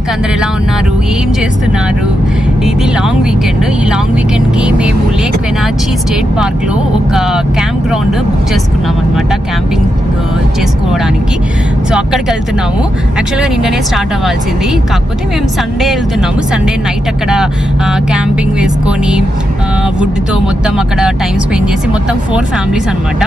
Back. అందరు ఎలా ఉన్నారు, ఏం చేస్తున్నారు? ఇది లాంగ్ వీకెండ్. ఈ లాంగ్ వీకెండ్కి మేము లేక్ వెనాచి స్టేట్ పార్క్లో ఒక క్యాంప్ గ్రౌండ్ బుక్ చేసుకున్నాం అనమాట, క్యాంపింగ్ చేసుకోవడానికి. సో అక్కడికి వెళ్తున్నాము. యాక్చువల్గా నిన్ననే స్టార్ట్ అవ్వాల్సింది, కాకపోతే మేము సండే వెళ్తున్నాము. సండే నైట్ అక్కడ క్యాంపింగ్ వేసుకొని వుడ్తో మొత్తం అక్కడ టైం స్పెండ్ చేసి, మొత్తం 4 ఫ్యామిలీస్ అనమాట.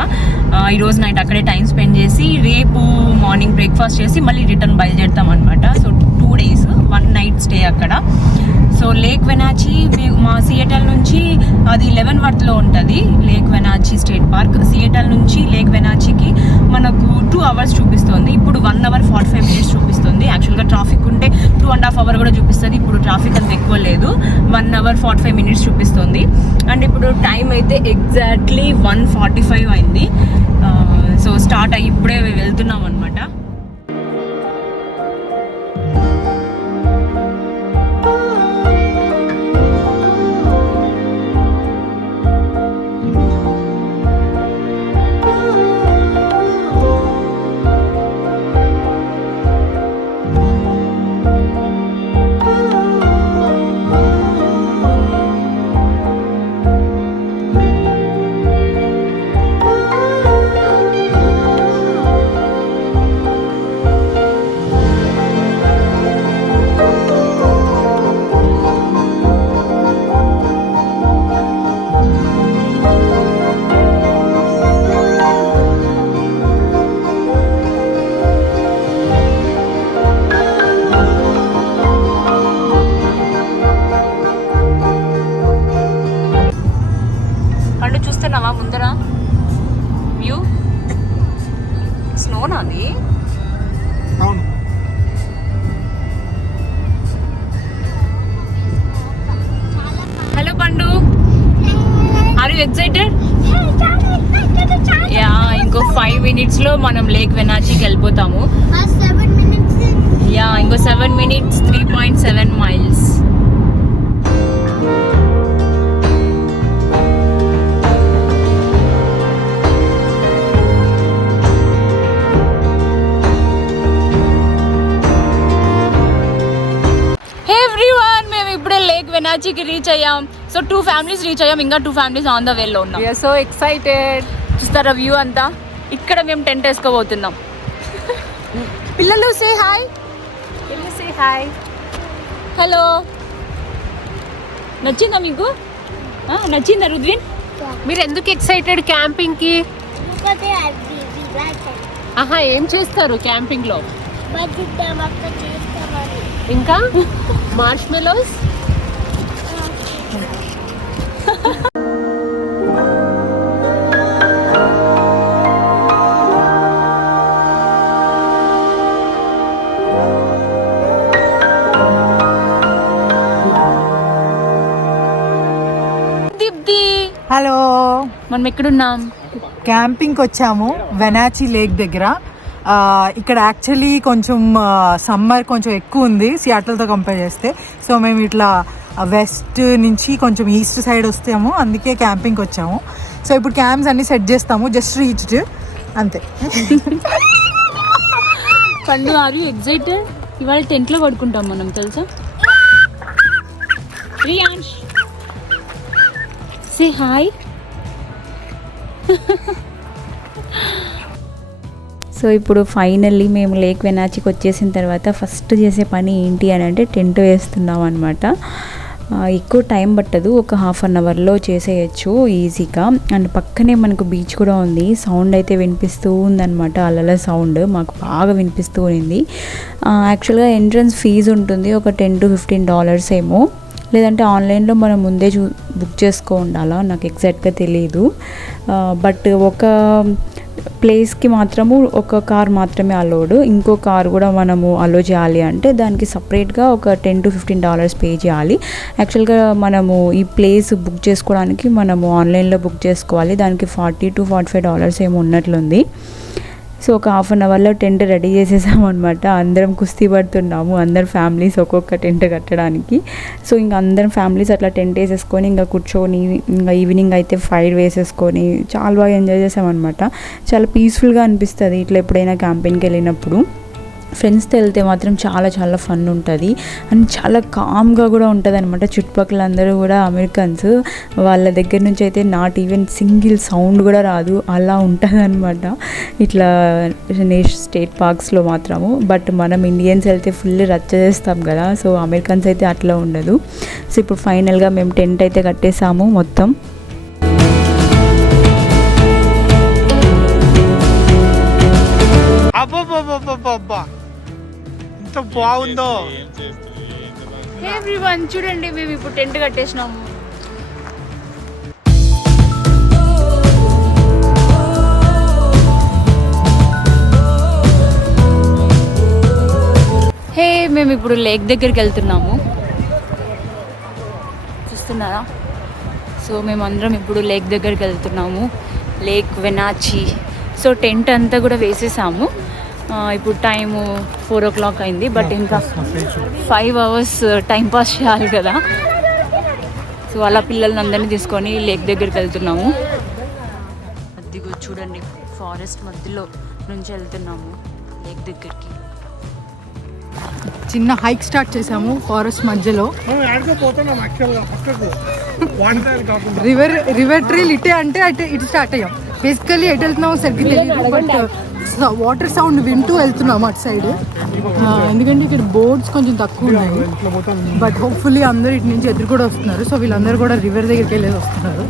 ఈరోజు నైట్ అక్కడే టైం స్పెండ్ చేసి రేపు మార్నింగ్ బ్రేక్ఫాస్ట్ చేసి మళ్ళీ రిటర్న్ బయలుదేరుతాం అనమాట. సో 2 days 1 night స్టే అక్కడ. సో లేక్ వెనాచి మా సియేటల్ నుంచి అది 11 ఉంటుంది. లేక్ వెనాచి స్టేట్ పార్క్ సియేటల్ నుంచి లేక్ వెనాచికి మనకు 2 hours చూపిస్తుంది. ఇప్పుడు 1 hour 45 minutes చూపిస్తుంది. యాక్చువల్గా ట్రాఫిక్ ఉంటే 2.5 hours కూడా చూపిస్తుంది. ఇప్పుడు ట్రాఫిక్ అంత ఎక్కువ లేదు, 1 hour 45 minutes చూపిస్తుంది. అండ్ ఇప్పుడు టైం అయితే ఎగ్జాక్ట్లీ 1:45 అయింది. సో స్టార్ట్ అయ్యి ఇప్పుడే వెళ్తున్నాం అనమాట. చూస్తున్నావా ముందర వ్యూ? స్నోనా అది? హలో పండు, ఆర్ యూ ఎక్సైటెడ్? యా, ఇంకో 5 minutes లో మనం లేక్ వెనాచికి వెళ్ళిపోతాము. యా, ఇంకో 7 minutes 3.7 miles. వెనాచికి రీచ్ అయ్యాం. సో 2 families రీచ్ అయ్యాం, ఇంకా 2 families ఆన్ ద వేలో ఉన్నాం. We are so excited. చూస్తారా వ్యూ అంతా? ఇక్కడ మేము టెంట్ వేసుకోబోతున్నాం. పిల్లలు say hi. Say hi. Hello. నచ్చిందా మీకు? నచ్చిందా రుద్విన్? మీరు ఎందుకు ఎక్సైటెడ్ క్యాంపింగ్ కి? ఆహా, ఏం చేస్తారు క్యాంపింగ్ లో? ఇంకా మార్ష్మెలోస్. హలో, మనం ఎక్కడున్నాం? క్యాంపింగ్కి వచ్చాము వెనాచి లేక్ దగ్గర. ఇక్కడ యాక్చువల్లీ కొంచెం సమ్మర్ కొంచెం ఎక్కువ ఉంది సియాటల్తో కంపేర్ చేస్తే. సో మేము ఇట్లా వెస్ట్ నుంచి కొంచెం ఈస్ట్ సైడ్ వస్తాము, అందుకే క్యాంపింగ్కి వచ్చాము. సో ఇప్పుడు క్యాంప్స్ అన్నీ సెట్ చేస్తాము, జస్ట్ రీచ్డ్ అంతే. పండు, ఆర్ యూ ఎక్సైటెడ్? ఇవాళ టెంట్లో పడుకుంటాం మనం, తెలుసా? Riyansh say hi. సో ఇప్పుడు ఫైనల్లీ మేము లేక్ వెనాచికి వచ్చేసిన తర్వాత ఫస్ట్ చేసే పని ఏంటి అని అంటే టెంట్ వేస్తున్నాం అనమాట. ఎక్కువ టైం పట్టదు, ఒక 1/2 hourలో చేసేయచ్చు ఈజీగా. అండ్ పక్కనే మనకు బీచ్ కూడా ఉంది. సౌండ్ అయితే వినిపిస్తూ ఉందన్నమాట, అలల సౌండ్ మాకు బాగా వినిపిస్తూ ఉంది. యాక్చువల్గా ఎంట్రన్స్ ఫీజు ఉంటుంది, ఒక $10 to $15 ఏమో. లేదంటే ఆన్లైన్లో మనం ముందే బుక్ చేసుకో ఉండాలా, నాకు ఎగ్జాక్ట్గా తెలియదు. బట్ ఒక ప్లేస్కి మాత్రము ఒక కార్ మాత్రమే అలౌడ్. ఇంకో కార్ కూడా మనము అలో చేయాలి అంటే దానికి సపరేట్గా ఒక $10 to $15 పే చేయాలి. యాక్చువల్గా మనము ఈ ప్లేస్ బుక్ చేసుకోవడానికి మనము ఆన్లైన్లో బుక్ చేసుకోవాలి, దానికి $40 to $45 ఏమో ఉన్నట్లుంది. సో ఒక 1/2 hourలో టెంట్ రెడీ చేసేసామన్నమాట. అందరం కుస్తీ పడుతున్నాము, అందరు ఫ్యామిలీస్ ఒక్కొక్క టెంట్ కట్టడానికి. సో ఇంకా అందరం ఫ్యామిలీస్ అట్లా టెంట్ వేసేసుకొని ఇంకా కూర్చొని ఇంకా ఈవినింగ్ అయితే ఫైర్ వేసేసుకొని చాలా బాగా ఎంజాయ్ చేసామన్నమాట. చాలా పీస్ఫుల్గా అనిపిస్తుంది ఇట్లా ఎప్పుడైనా క్యాంపింగ్కి వెళ్ళినప్పుడు. ఫ్రెండ్స్తో వెళ్తే మాత్రం చాలా చాలా ఫన్ ఉంటుంది అండ్ చాలా కామ్గా కూడా ఉంటుంది అనమాట. చుట్టుపక్కల అందరూ కూడా అమెరికన్స్, వాళ్ళ దగ్గర నుంచి అయితే నాట్ ఈవెన్ సింగిల్ సౌండ్ కూడా రాదు, అలా ఉంటుంది అనమాట ఇట్లా స్టేట్ పార్క్స్లో మాత్రము. బట్ మనం ఇండియన్స్ వెళ్తే ఫుల్ రచ్చ చేస్తాం కదా, సో అమెరికన్స్ అయితే అట్లా ఉండదు. సో ఇప్పుడు ఫైనల్గా మేము టెంట్ అయితే కట్టేసాము మొత్తం. ఎంత బాగుందో ఎవ్రీవన్ చూడండి, మేము ఇప్పుడు టెంట్ కట్టేసినాము. హే, మేము ఇప్పుడు లేక్ దగ్గరికి వెళ్తున్నాము, చూస్తున్నారా? సో మేమందరం ఇప్పుడు లేక్ దగ్గరికి వెళ్తున్నాము, లేక్ వెనాచి. సో టెంట్ అంతా కూడా వేసేసాము. ఇప్పుడు టైము 4 o'clock అయింది, బట్ ఇంకా 5 hours టైం పాస్ చేయాలి కదా. సో అలా పిల్లల్ని అందరినీ తీసుకొని లేక్ దగ్గరికి వెళ్తున్నాము. అదిగో చూడండి, ఫారెస్ట్ మధ్యలో నుంచి వెళ్తున్నాము లేక్ దగ్గరికి. చిన్న హైక్ స్టార్ట్ చేసాము ఫారెస్ట్ మధ్యలో. రివర్ ట్రైల్ ఇటే అంటే అటే ఇటు స్టార్ట్ అయ్యాం. బేసికలీ ఎటు వెళ్తున్నాము సరిగ్గా తెలియదు, బట్ వాటర్ సౌండ్ వింటూ వెళ్తున్నాము అటు సైడ్. ఎందుకంటే ఇక్కడ బోట్స్ కొంచెం తక్కువ ఉన్నాయి, బట్ హోప్ఫుల్లీ అందరూ ఇటు నుంచి ఎదురు కూడా వస్తున్నారు. సో వీళ్ళందరూ కూడా రివర్ దగ్గరికి వెళ్ళేది వస్తున్నారు.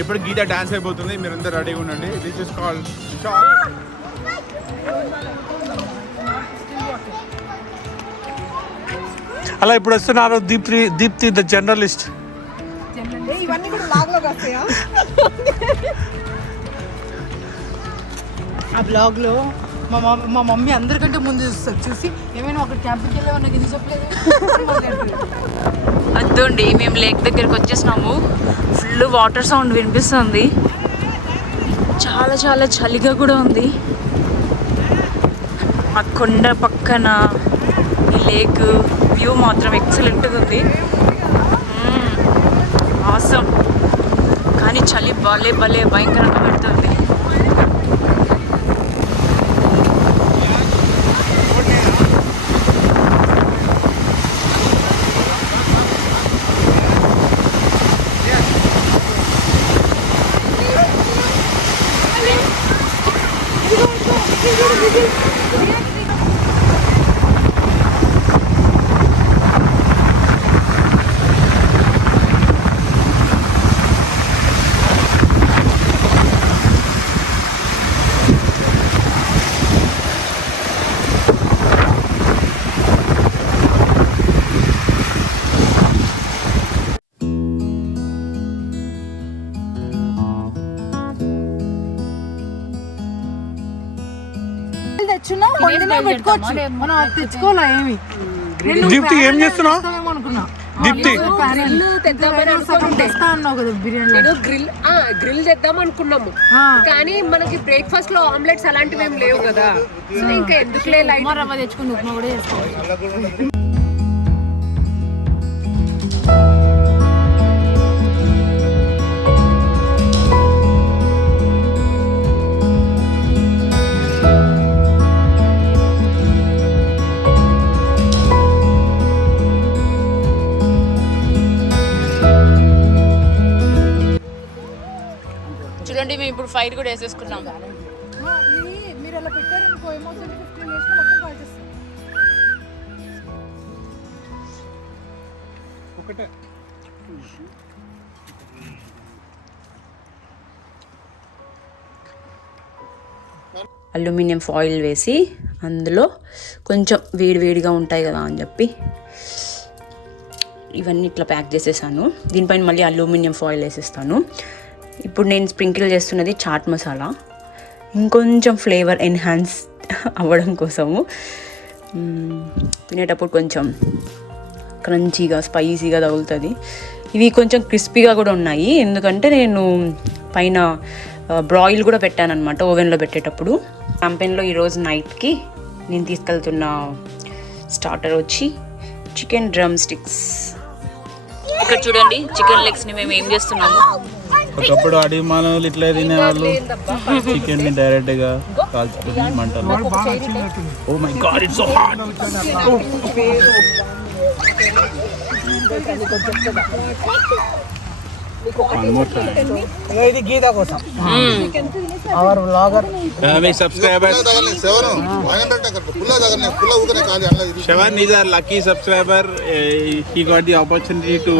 ఇప్పుడు గీత డాన్స్ అయిపోతుంది, మీరందరూ రెడీగా ఉండండి. దిస్ ఇస్ కాల్డ్ అలా ఇప్పుడు వస్తున్నారు దీప్తి ద జర్నలిస్ట్. ఆ బ్లాగ్లో మా మమ్మీ అందరికంటే ముందు చూసి ఏమైనా ఒక క్యాంపింగ్కి వెళ్ళామో నాకు ఇది చెప్పలేదు. అద్దండి, మేము లేక్ దగ్గరికి వచ్చేసినాము. ఫుల్ వాటర్ సౌండ్ వినిపిస్తుంది, చాలా చాలా చలిగా కూడా ఉంది. ఆ కొండ పక్కన ఈ లేక్ వ్యూ మాత్రం ఎక్సలెంట్గా ఉంది, ఆసమ్. కానీ చలి భలే భలే భయంకరంగా పెడుతుంది. మనం తెచ్చుకోవాలా ఏమి. దీప్తి ఏం చేస్తున్నావు? దీప్తి తెస్తా అన్నావు కదా బిర్యానీ. గ్రిల్ తెద్దాం అనుకున్నాము, కానీ మనకి బ్రేక్ఫాస్ట్ లో ఆమ్లెట్స్ అలాంటివి ఏం లేవు కదా. ఇంకా ఎందుకులే లైట్ రవ్వ తెచ్చుకుని ఉప్మా కూడా చేసుకోవాలి. చూడండి, మేము ఇప్పుడు ఫైర్ కూడా వేసేసుకున్నాం. మీరు అలా పెట్టారనుకో ఏమవుతుంది, 15 minutes మొత్తం కాల్చేస్తాం. ఒకటే అల్యూమినియం ఫాయిల్ వేసి అందులో కొంచెం వేడివేడిగా ఉంటాయి కదా అని చెప్పి ఇవన్నీ ఇట్లా ప్యాక్ చేసేసాను. దీనిపైన మళ్ళీ అల్యూమినియం ఫాయిల్ వేసేస్తాను. ఇప్పుడు నేను స్ప్రింకిల్ చేస్తున్నది చాట్ మసాలా, ఇంకొంచెం ఫ్లేవర్ ఎన్హాన్స్ అవ్వడం కోసము. తినేటప్పుడు కొంచెం క్రంచీగా స్పైసీగా తగులుతుంది. ఇవి కొంచెం క్రిస్పీగా కూడా ఉన్నాయి, ఎందుకంటే నేను పైన బ్రాయిల్ కూడా పెట్టాను అనమాట ఓవెన్లో పెట్టేటప్పుడు. క్యాంపెయిన్లో ఈరోజు నైట్కి నేను తీసుకెళ్తున్న స్టార్టర్ వచ్చి చికెన్ డ్రమ్ స్టిక్స్. ఇక్కడ చూడండి చికెన్ లెగ్స్ని మేము ఏం చేస్తున్నాము. ఒకప్పుడు అడిగి మానవులు ఇట్లా తినేవాళ్ళు చికెన్ ని డైరెక్ట్ గా కాల్చుకుని మంటలు. Oh my god it's so hot. ఇది గీత కోసం our vlogger subscribers 7 is our lucky subscriber. He got the opportunity to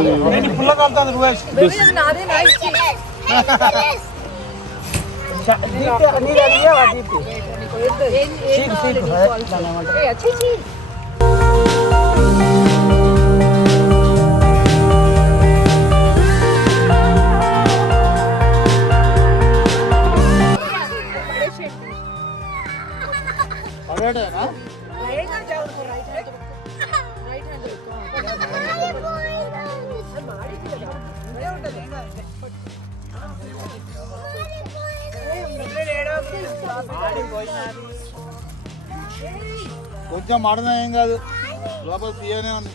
కొంచెం మాడనా ఏం కాదు, లోపల తీయనే ఉంది.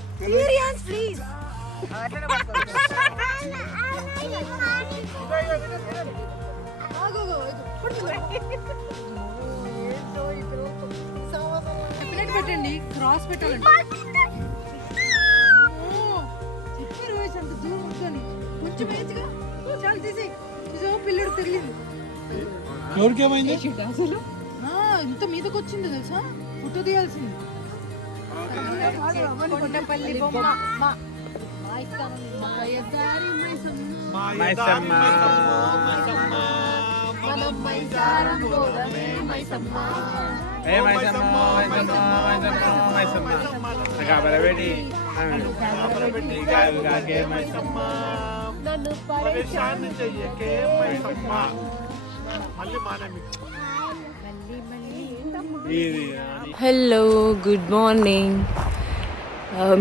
పెట్టండి, క్రాస్ పెట్టాలండి. కొంచెం చాలా తీసి పిల్లడు తెలియదు ఎవరికేమైంది అసలు ఇంత మీదకి వచ్చింది తెలుసా, ఫోటో తీయాల్సింది. Hello, good morning.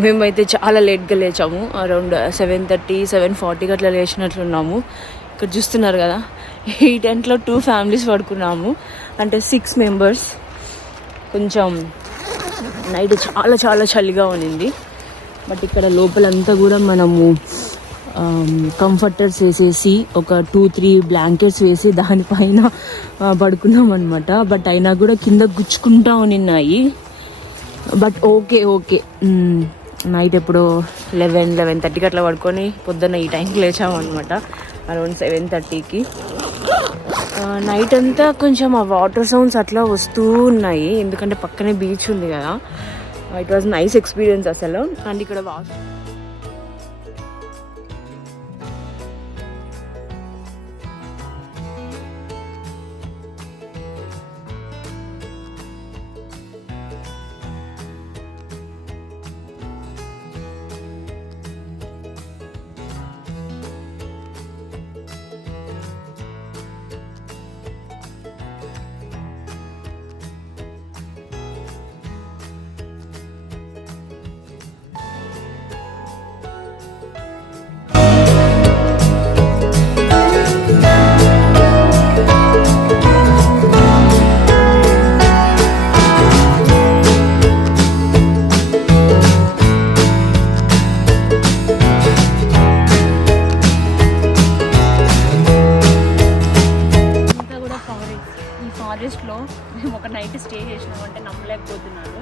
మేమైతే చాలా లేట్గా లేచాము, అరౌండ్ 7:30, 7:40 అట్లా లేచినట్లున్నాము. ఇక్కడ చూస్తున్నారు కదా, ఈ టెంట్లో 2 ఫ్యామిలీస్ పడుకున్నాము, అంటే 6 మెంబర్స్. కొంచెం నైట్ చాలా చాలా చలిగా ఉన్నింది, బట్ ఇక్కడ లోపలంతా కూడా మనము కంఫర్టర్స్ వేసేసి ఒక 2-3 బ్లాంకెట్స్ వేసి దానిపైన పడుకున్నాం అనమాట. బట్ అయినా కూడా కింద గుచ్చుకుంటా ఉన్నాయి. బట్ ఓకే నైట్ ఎప్పుడో 11-11:30కి అట్లా పడుకొని పొద్దున్న ఈ టైంకి లేచాము అనమాట, అరౌండ్ 7:30కి. నైట్ అంతా కొంచెం ఆ వాటర్ సౌండ్స్ అట్లా వస్తూ ఉన్నాయి, ఎందుకంటే పక్కనే బీచ్ ఉంది కదా. ఇట్ వాజ్ నైస్ ఎక్స్పీరియన్స్ అసలు. అండ్ ఇక్కడ ఫారెస్ట్లో మేము ఒక నైట్ స్టే చేసినామంటే నమ్మలేకపోతున్నాను.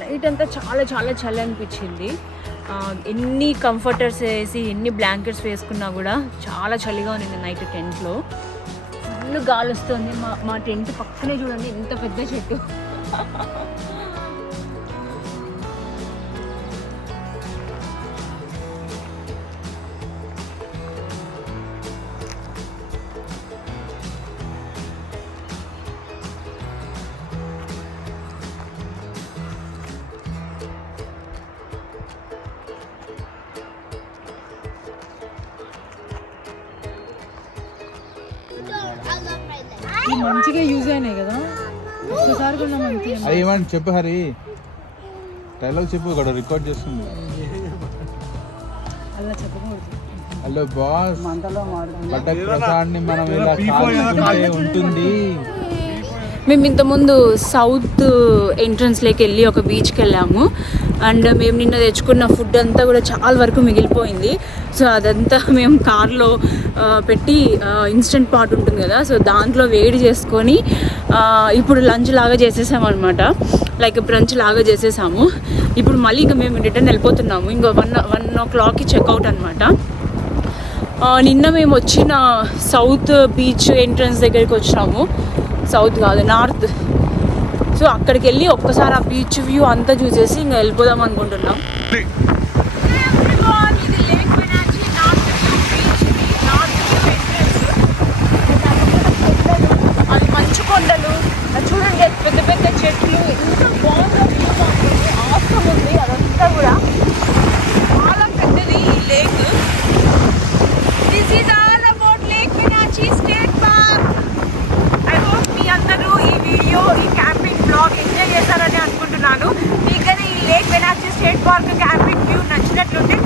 నైట్ అంతా చాలా చాలా చలి అనిపించింది. ఎన్ని కంఫర్టర్స్ వేసి ఎన్ని బ్లాంకెట్స్ వేసుకున్నా కూడా చాలా చలిగా ఉంది నైట్ టెంట్లో. ఫుల్ గాలి వస్తుంది. మా టెంట్ పక్కనే చూడండి ఎంత పెద్ద చెట్టు. మంచిగా యూజ్ అయినాయి కదా, ఒక్కసారి కూడా మంచిగా. ఏమని చెప్పు హరి, డైలాగ్ చెప్పు, ఇక్కడ రికార్డ్ చేస్తుంది. హలో బాస్, బట్ట ప్రసాద్ని మనం ఇలా కాల్చుకుంటే ఉంటుంది. మేము ఇంతకుముందు సౌత్ ఎంట్రన్స్లోకి వెళ్ళి ఒక బీచ్కి వెళ్ళాము. అండ్ మేము నిన్న తెచ్చుకున్న ఫుడ్ అంతా కూడా చాలా వరకు మిగిలిపోయింది. సో అదంతా మేము కార్లో పెట్టి ఇన్స్టెంట్ పాట్ ఉంటుంది కదా, సో దాంట్లో వేడి చేసుకొని ఇప్పుడు లంచ్ లాగా చేసేసామన్నమాట. లైక్ బ్రంచ్ లాగా చేసేసాము. ఇప్పుడు మళ్ళీ ఇంకా మేము రిటర్న్ వెళ్ళిపోతున్నాము. ఇంకా 1 o'clockకి చెక్అవుట్ అనమాట. నిన్న మేము వచ్చిన సౌత్ బీచ్ ఎంట్రన్స్ దగ్గరికి వచ్చినాము. సౌత్ కాదు, నార్త్. సో అక్కడికి వెళ్ళి ఒక్కసారి ఆ బీచ్ వ్యూ అంతా చూసేసి ఇంకా వెళ్ళిపోదాం అనుకుంటున్నాం. అది మంచు కొండలు చూడండి, పెద్ద పెద్ద చెట్లు, ఎంత బాగుందో వ్యూ మాత్రం. ఆసమ్ ఉంది అదంతా కూడా. చాలా పెద్దది ఈ lake. This is all about Lake Wenatchee State Park. I hope మీ అందరూ ఈ వీడియో, ఈ క్యాంపింగ్ బ్లాగ్ ఎంజాయ్ చేశారని అనుకుంటున్నాను. మీకు ఈ Lake Wenatchee State Park camping view నచ్చినట్లుంటే